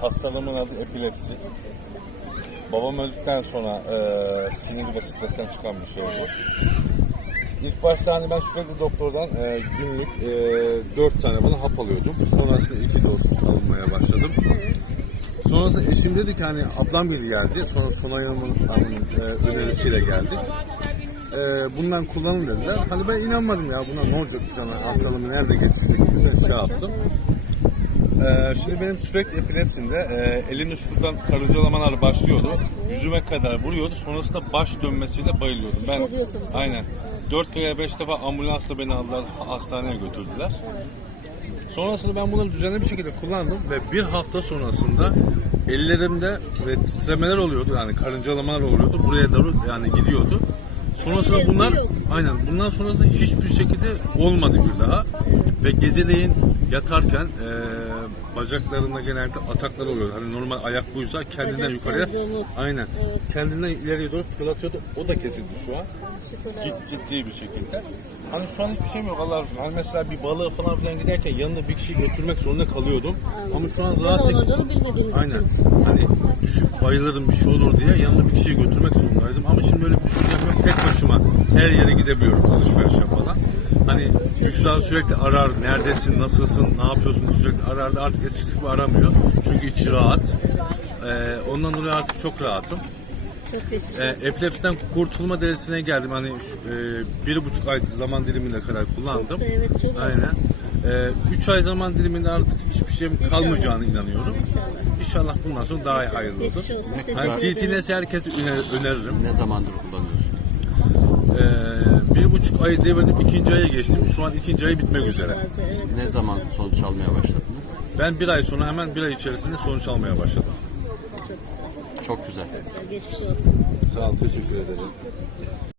Hastalığımın adı epilepsi. Babam öldükten sonra e, sinir ve stresten çıkan bir şey oldu. İlk başta hani ben sürekli doktordan e, günlük e, 4 tane bana hap alıyordum. Sonrasında 2 doz almaya başladım. Sonrasında eşim dedi ki hani ablam biri geldi. Sonra Sonay Hanım'ın e, önerisiyle geldi. E, bundan kullanın dediler. Hani ben inanmadım ya buna ne olacak sana hastalığımı nerede geçirecek gibi şey yaptım. Ee, şimdi benim sürekli epilepsimde e, elimde şuradan karıncalamalar başlıyordu. Yüzüme kadar vuruyordu. Sonrasında baş dönmesiyle bayılıyordum. Ben Hissediyorsunuz. aynen 4 veya 5 defa ambulansla beni aldılar hastaneye götürdüler. Sonrasında ben bunları düzenli bir şekilde kullandım ve bir hafta sonrasında ellerimde ve titremeler oluyordu yani karıncalamalar oluyordu. Buraya doğru yani gidiyordu. Sonrasında bunlar aynen bundan sonrasında hiçbir şekilde olmadı bir daha. Ve geceleyin yatarken eee bacaklarında genelde ataklar oluyor. Hani normal ayak buysa kendinden Bacak yukarıya sendromu. aynen Evet. kendinden ileriye doğru fırlatıyordu. O da kesildi şu an. Şükürler Git olsun. ciddi bir şekilde. Hani şu an hiçbir şeyim yok Allah razı olsun. Hani mesela bir balığı falan filan giderken yanında bir kişiyi götürmek zorunda kalıyordum. Ama şu an Ne rahat zaman bilmediğiniz Aynen. için. Hani düşüp bayılırım bir şey olur diye yanında bir kişiyi götürmek zorundaydım. Ama şimdi öyle bir düşüncem yok. Tek başıma her yere gidebiliyorum alışverişe falan. Hani Büşra sürekli arar. Neredesin, nasılsın, ne yapıyorsun sürekli arardı. Artık eskisi gibi aramıyor. Çünkü içi rahat. Ee, ondan dolayı artık çok rahatım. Çok geçmiş E, olsun. epilepsiden kurtulma derecesine geldim. Hani şu, e, bir buçuk ay zaman dilimine kadar kullandım. Evet çok az. Aynen. E, üç ay zaman diliminde artık hiçbir şeyim İnşallah. kalmayacağını inanıyorum. İnşallah. İnşallah bundan sonra daha iyi hayırlı olur. Geçmiş olsun. Hani ederim. TTNS herkese öner- öneririm. Ne zamandır kullanıyorsun? E, buçuk ay devirdim, ikinci aya geçtim. Şu an ikinci ay bitmek üzere. Ne zaman sonuç almaya başladınız? Ben bir ay sonra hemen bir ay içerisinde sonuç almaya başladım. Çok güzel. Çok. Güzel. Geçmiş olsun. Sağ ol, teşekkür ederim.